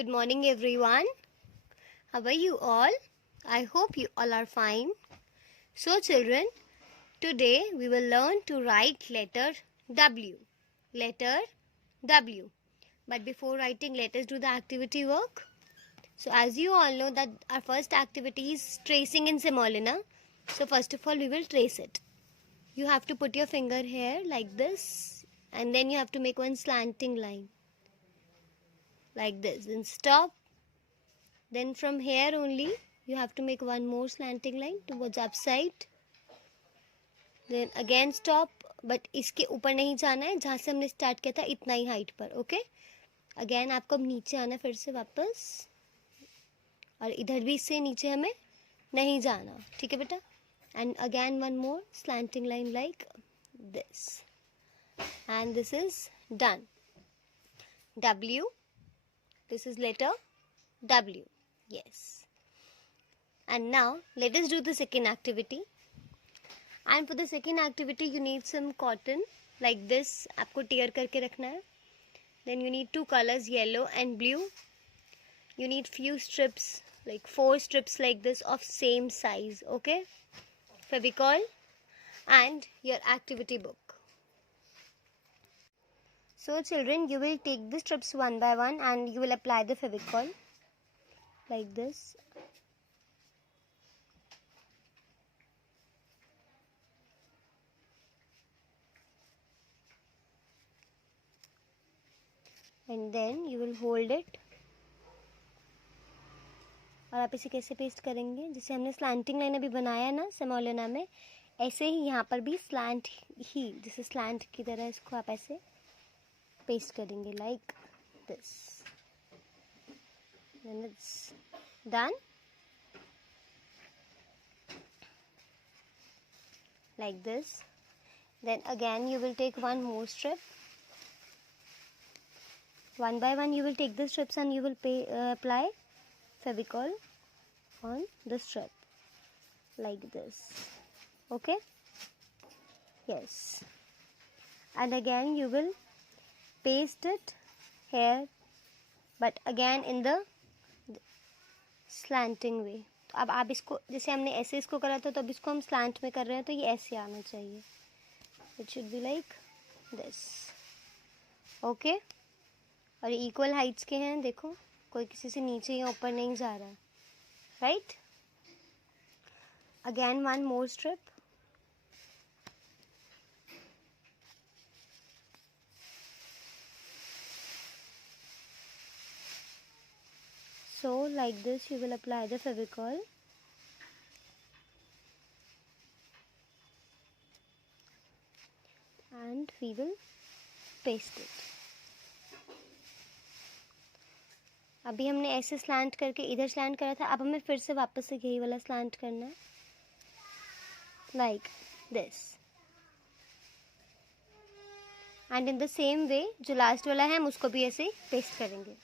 Good morning, everyone. How are you all? I hope you all are fine. So, children, today we will learn to write letter W. Letter W. But before writing, let us do the activity work. So, as you all know that our first activity is tracing in semolina. So, first of all, we will trace it. You have to put your finger here like this, and then you have to make one slanting line like this. Then stop. Then from here only you have to make one more slanting line towards upside. Then again stop, but इसके ऊपर नहीं जाना है, जहाँ से हमने start किया था इतना ही हाइट पर. ओके, अगेन आपको अब नीचे आना फिर से वापस, और इधर भी इससे नीचे हमें नहीं जाना. ठीक है बेटा. And again one more slanting line like this, and this is done. W, this is letter W. Yes. And now let us do the second activity. And for the second activity you need some cotton like this. आपको tear करके रखना है. Then you need two colors, yellow and blue. You need few strips, like 4 strips like this of same size. Okay. Fevicol and your activity book. So children, you will take the strips one by one and you will apply the Fevicol like this. And then you will hold it. और आप इसे कैसे paste करेंगे, जैसे हमने slanting line अभी बनाया ना सेमोलिना में, ऐसे ही यहाँ पर भी स्लैंट ही, जैसे स्लैंट की तरह इसको आप ऐसे पेस्ट करेंगे like this. When it's done like this, then again you will take one more strip. One by one you will take the strips and you will apply Fevicol on the strip like this. Okay. Yes. And again you will paste it here, but again in the slanting way. तो अब आप इसको, जैसे हमने ऐसे इसको करा था, तो अब इसको हम स्लैंट में कर रहे हैं, तो ये ऐसे आना चाहिए. It should be like this. Okay. और इक्वल हाइट्स के हैं, देखो कोई किसी से नीचे या ऊपर नहीं जा रहा. Right. Again one more strip. So like this you will apply the Fevicol. And we will paste it. अभी हमने ऐसे स्लैंट करके इधर स्लैंट करा था, अब हमें फिर से वापस से यही वाला स्लैंट करना है like this. And in the same way जो लास्ट वाला है हम उसको भी ऐसे पेस्ट करेंगे.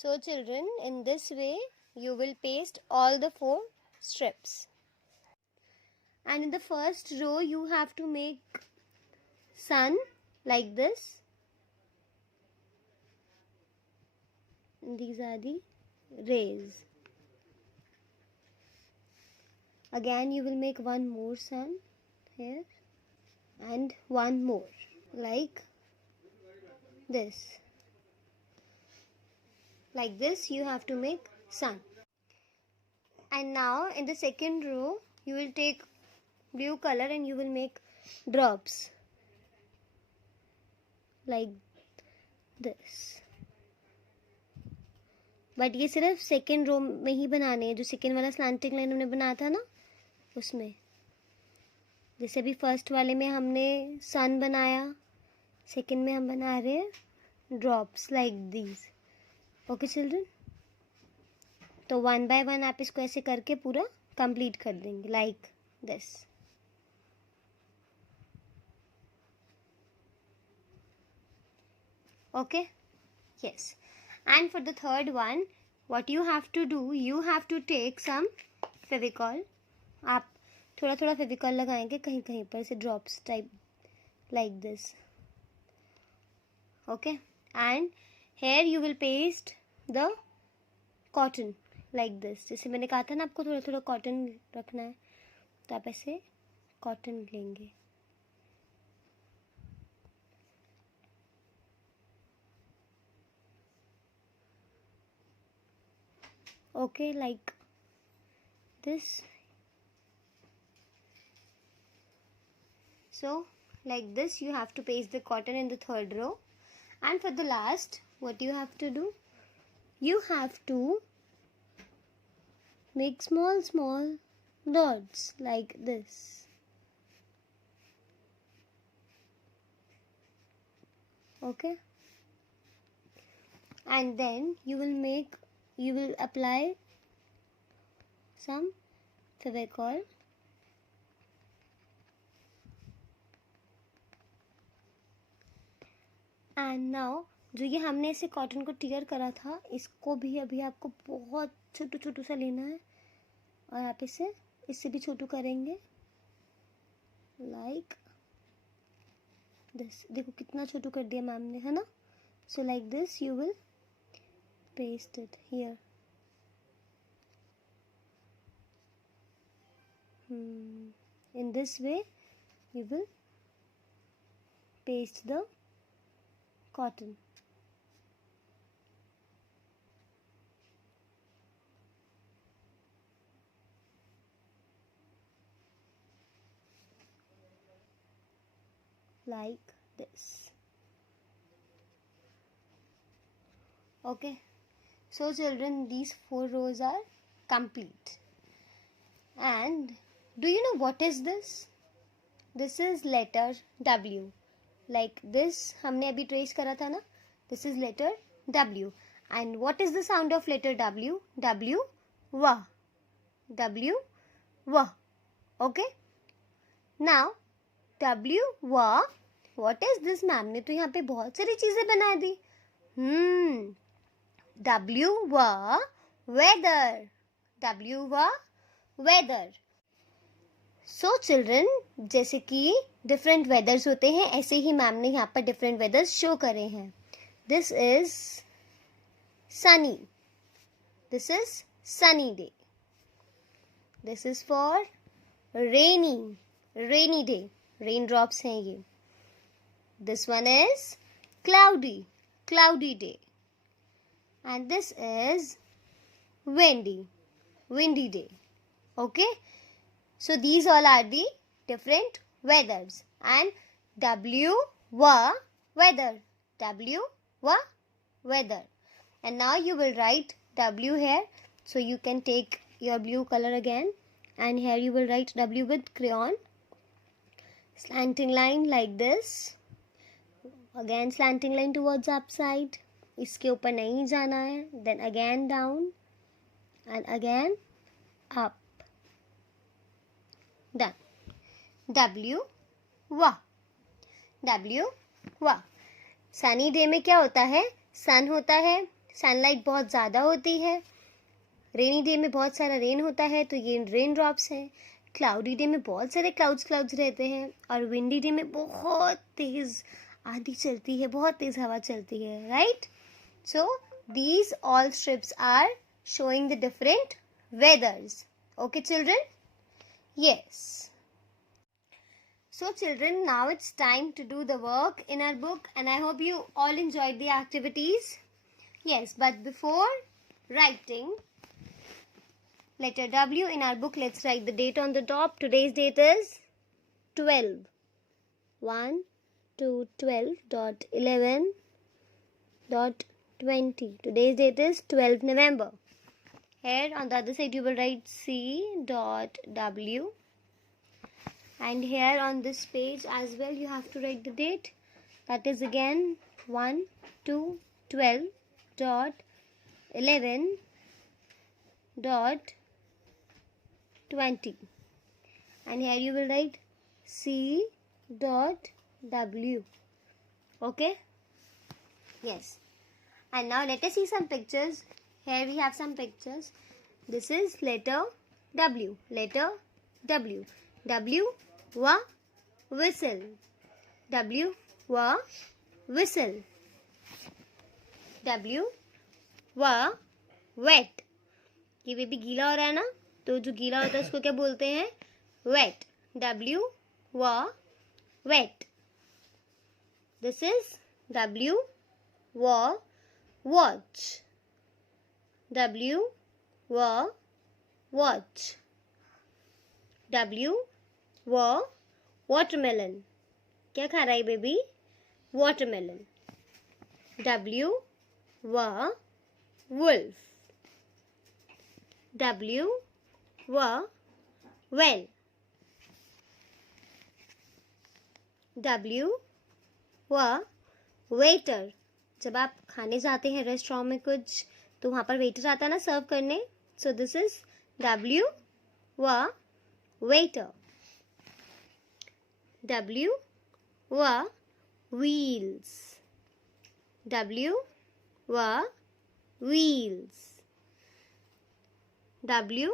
So children, in this way you will paste all the 4 strips. And in the first row you have to make sun like this. These are the rays. Again you will make one more sun here and one more like this. Like this you have to make sun. And now in the second row you will take blue color and you will make drops like this. But ये सिर्फ second row में ही बनाने हैं, जो second वाला slanting line हमने बनाया था ना उसमें. जैसे अभी फर्स्ट वाले में हमने सन बनाया, सेकेंड में हम बना रहे हैं drops like these. Okay children. तो वन बाय वन आप इसको ऐसे करके पूरा कंप्लीट कर देंगे like this. Okay. Yes. And for the third one, what you have to do, you have to take some Fevicol. आप थोड़ा थोड़ा Fevicol लगाएंगे कहीं कहीं पर, ऐसे drops type like this. Okay. And Here you will paste the cotton like this. जैसे मैंने कहा था ना आपको थोड़ा थोड़ा कॉटन रखना है, तो आप ऐसे कॉटन लेंगे. Okay, like this. So like this you have to paste the cotton in the third row, and for the last what you have to do, you have to make small dots like this. Okay, and then you will apply some Fevicol. And now जो ये हमने इसे cotton को tier करा था, इसको भी अभी आपको बहुत छोटू छोटू सा लेना है, और आप इससे भी छोटू करेंगे लाइक दिस. देखो कितना छोटू कर दिया मैम ने, है ना. So like this you will paste it here. In this way you will paste the cotton. Like this. Okay, so children, these 4 rows are complete. And do you know what is this? This is letter W. Like this हमने अभी trace करा था ना. This is letter W. And what is the sound of letter W? W, wa. W, wa. Okay. Now W, wa. What is this? Ma'am ने तो यहाँ पे बहुत सारी चीजें बना दी. W, wa, weather. W, wa, weather. So children, जैसे कि different weathers होते हैं, ऐसे ही मैम ने यहाँ पर different weathers show करे हैं. This is sunny. This is sunny day. This is for rainy day. Raindrops हैं ये. This one is cloudy day. And this is windy day. Okay. So these all are the different weathers. And W, wa, weather. W, wa, weather. And now you will write W here. So you can take your blue color again. And here you will write W with crayon. Slanting line like this. Again slanting line towards upside. इसके ऊपर नहीं जाना है. Then again down. And again up. Done. W, wa. W, wa. Sunny day में क्या होता है? सन होता है, सनलाइट बहुत ज़्यादा होती है. रेनी डे में बहुत सारा रेन होता है, तो ये रेन ड्रॉप्स हैं. क्लाउडी डे में बहुत सारे क्लाउड्स रहते हैं. और विंडी डे में बहुत तेज़ आंधी चलती है, बहुत तेज़ हवा चलती है. Right? So these all strips are showing the different weathers. Okay children? Yes. So children, now it's time to do the work in our book, and I hope you all enjoyed the activities. Yes, but before writing letter W in our book, let's write the date on the top. Today's date is 12. 1 to 12.11.20. Today's date is 12 November. Here on the other side you will write C.W. And here on this page as well you have to write the date. That is again 1 to 12.11.20. And here you will write C.W. Okay? Yes. And now let us see some pictures. Here we have some pictures. This is letter W. Letter W. W, wa, whistle. W, wa, whistle. W व wet. ये baby गीला हो रहा है ना, तो जो गीला होता है उसको क्या बोलते हैं? wet. W व wet. This is W व watch. W व watch. W व watermelon. क्या खा रहा है बेबी? watermelon. W व wolf. W व well. W व waiter. जब आप खाने जाते हैं रेस्टोरेंट में कुछ, तो वहाँ पर वेटर आता है ना सर्व करने. सो दिस इज W व waiter. W व wheels. W व wheels. W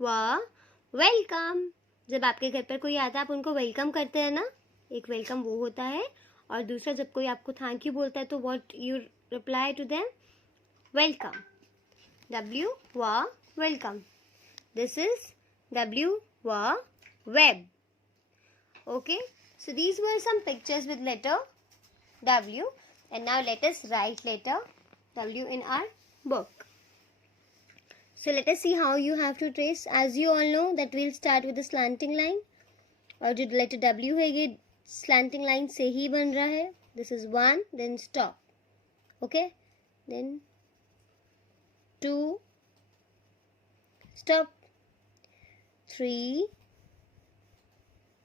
व वेलकम. जब आपके घर पर कोई आता है आप उनको वेलकम करते हैं ना. एक वेलकम वो होता है, और दूसरा जब कोई आपको थैंक यू बोलता है तो what you reply to them? Welcome. W व वेलकम. दिस इज W व web. Okay, so these were some pictures with letter W, and now let us write letter W in our book. So let us see how you have to trace. As you all know that we'll start with a slanting line, और जो letter W है ये slanting line से ही बन रहा है. This is 1, then stop. Okay, then 2, stop. 3,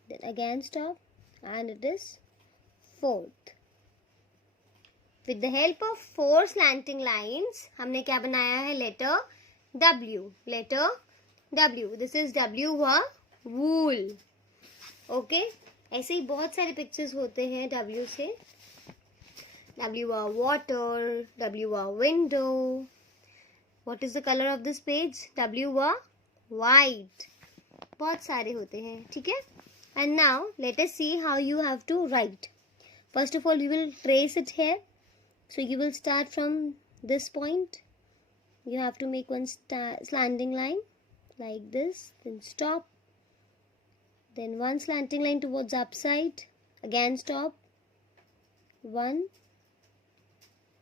then again stop, and it is 4th. With the help of 4 slanting lines, हमने क्या बनाया है? Letter W. Letter W. This is W व wool. Okay? ऐसे ही बहुत सारे pictures होते हैं W से. W व water, W व window. What is the color of this page? W व white. बहुत सारे होते हैं, ठीक है? And now let us see how you have to write. First of all, we will trace it here. So you will start from this point. You have to make one slanting line like this, then stop. Then one slanting line towards upside, again stop. One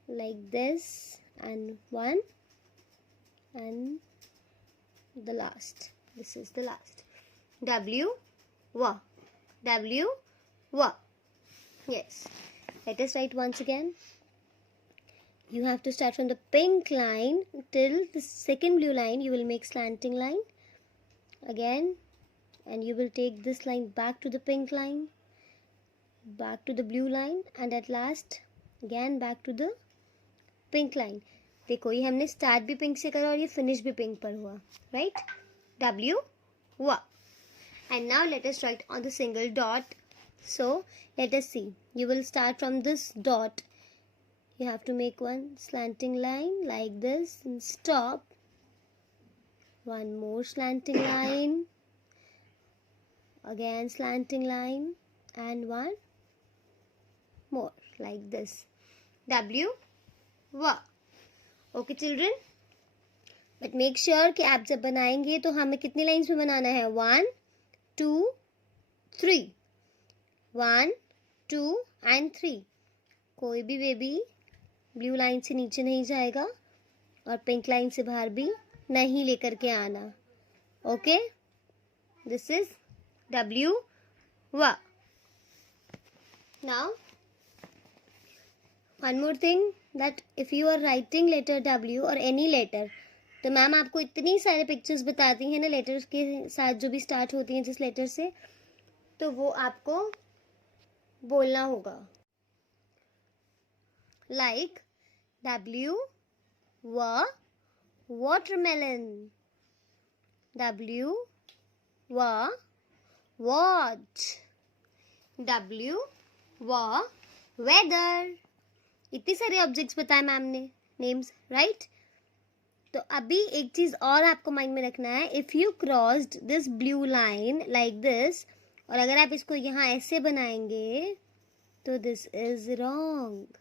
like this, and one, and the last. This is the last. W व. W व. Yes. Let us write once again. You have to start from the pink line till the second blue line. You will make slanting line again, and you will take this line back to the pink line, back to the blue line, and at last again back to the pink line. देखो ये हमने start भी pink से करा और ये finish भी pink पर हुआ, right? W व. And now let us write on the single dot. So let us see. You will start from this dot. You have to make one slanting line like this and stop. One more slanting line. Again slanting line, and one more like this. W व. Okay children. But make sure कि आप जब बनाएंगे तो हमें कितनी lines में बनाना है? 1, 2, 3. 1, 2 and 3. कोई भी बेबी ब्लू लाइन से नीचे नहीं जाएगा और पिंक लाइन से बाहर भी नहीं लेकर के आना. ओके, दिस इज W व. Now one more thing, that if you are writing letter W or any letter, तो मैम आपको इतनी सारे पिक्चर्स बताती हैं ना लेटर्स के साथ जो भी स्टार्ट होती हैं जिस लेटर से, तो वो आपको बोलना होगा. लाइक W व watermelon, W व watch, W व weather. इतनी सारे ऑब्जेक्ट्स बताए मैम ने, नेम्स, राइट? तो अभी एक चीज़ और आपको माइंड में रखना है. If you crossed this blue line like this, और अगर आप इसको यहाँ ऐसे बनाएंगे तो this is wrong,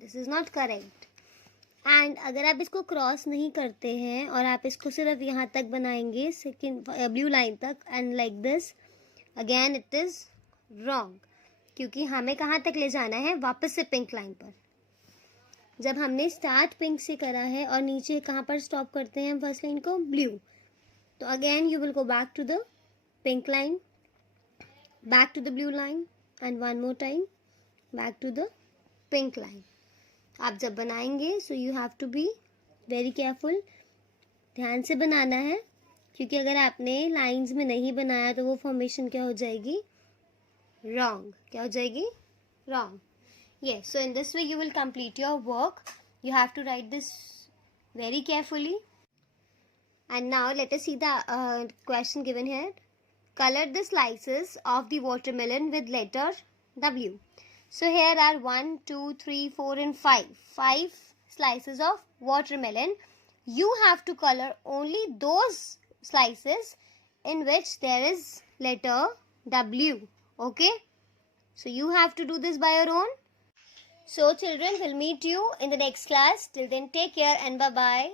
this is not correct. And अगर आप इसको क्रॉस नहीं करते हैं और आप इसको सिर्फ यहाँ तक बनाएंगे सेकेंड ब्लू लाइन तक and like this, again it is wrong, क्योंकि हमें कहाँ तक ले जाना है, वापस से पिंक लाइन पर। जब हमने स्टार्ट पिंक से करा है और नीचे कहाँ पर स्टॉप करते हैं हम फर्स्ट लाइन को, ब्लू, तो again you will go back to the pink line, back to the blue line and one more time back to the pink line. आप जब बनाएंगे so you have to be very careful, ध्यान से बनाना है, क्योंकि अगर आपने लाइंस में नहीं बनाया तो वो फॉर्मेशन क्या हो जाएगी, रॉन्ग। क्या हो जाएगी, wrong. Yes, so in this way you will complete your work. You have to write this very carefully. And now let us see the question given here. Color the slices of the watermelon with letter W. So here are 1, 2, 3, 4 and 5. 5 slices of watermelon. You have to color only those slices in which there is letter W. Okay? So you have to do this by your own. So children, will meet you in the next class. Till then, take care and bye-bye.